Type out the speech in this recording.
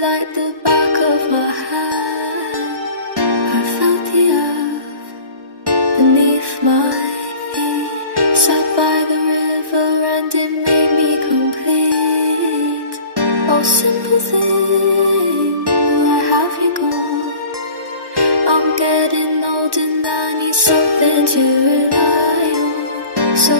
like the back of my hand. I felt the earth beneath my feet. Sat by the river and it made me complete. Oh, simple thing, where have you gone? I'm getting old and I need something to rely on. So